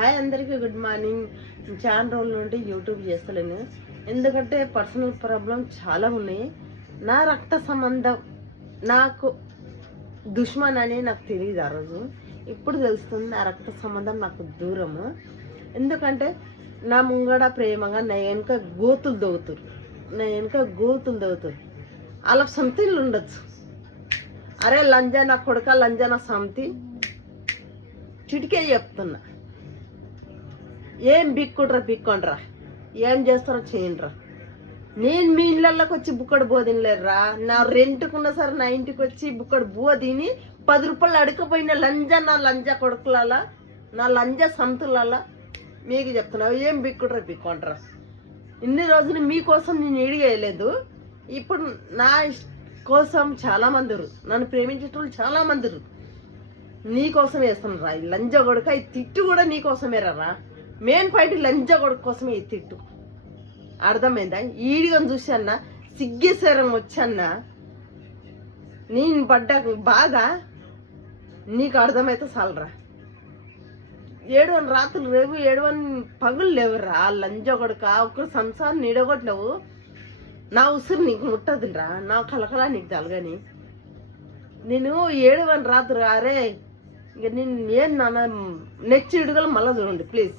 Hi అందరికీ good morning. చాలా రోజుల నుండి యూట్యూబ్ చేస్తలేను, ఎందుకంటే పర్సనల్ ప్రాబ్లం చాలా ఉన్నాయి. నా రక్త సంబంధం నాకు దుష్మన్ అని నాకు తెలియదు. ఆ రోజు ఇప్పుడు తెలుస్తుంది నా రక్త సంబంధం నాకు దూరము. ఎందుకంటే నా ముంగడ ప్రేమగా నా వెనుక గోతులు దవ్వుతారు, వాళ్ళకి సొంతలు ఉండొచ్చు. అరే లంజా నా కొడుక, లంజా నా సమితి చిటికే చెప్తున్నా. ఏం బిక్కొండ్రా, ఏం చేస్తారో చేయండిరా. నేను మీ ఇళ్ళకి వచ్చి బుక్కడు బోదినలేరురా. నా రెంట్కున్న సరే నా ఇంటికి వచ్చి బుక్కడు బోదిని 10 రూపాయలు అడకపోయిన నా లంజా కొడుకులాల, నా లంజా సంతులాల మీకు చెప్తున్నా. ఏం బిక్కొండ్రా. ఇన్ని రోజులు మీకోసం నేను ఏడిగేయలేదు. ఇప్పుడు నా కోసం చాలా మంది నన్ను ప్రేమించేటోళ్ళు చాలా మంది నీకోసం వేస్తున్నారా. ఈ లంజ కొడుక, ఈ తిట్టు కూడా నీకోసమేరా. మెయిన్ పాయింట్ లంజ కొడుకు కోసమే ఈ తిట్టు. అర్థమైందా? ఈడిగని చూసి అన్న సిగ్గేశ్వరం వచ్చన్నా నేను పడ్డా బాధ నీకు అర్థమైతే చాలరా. 7 రాత్రులు రేవు 7 పగులు లేవురా. లంజ కొడుక, ఒక్క సంసారం నీడగొట్టలేవు. నా ఉసురు నీకు ముట్టదురా, నా కలకలా నీకు తలగని. నేను 7 రాత్రి అరే ఇక నేను ఏం నాన్న నెచ్చి ఇడుగలు మళ్ళా చూడండి ప్లీజ్.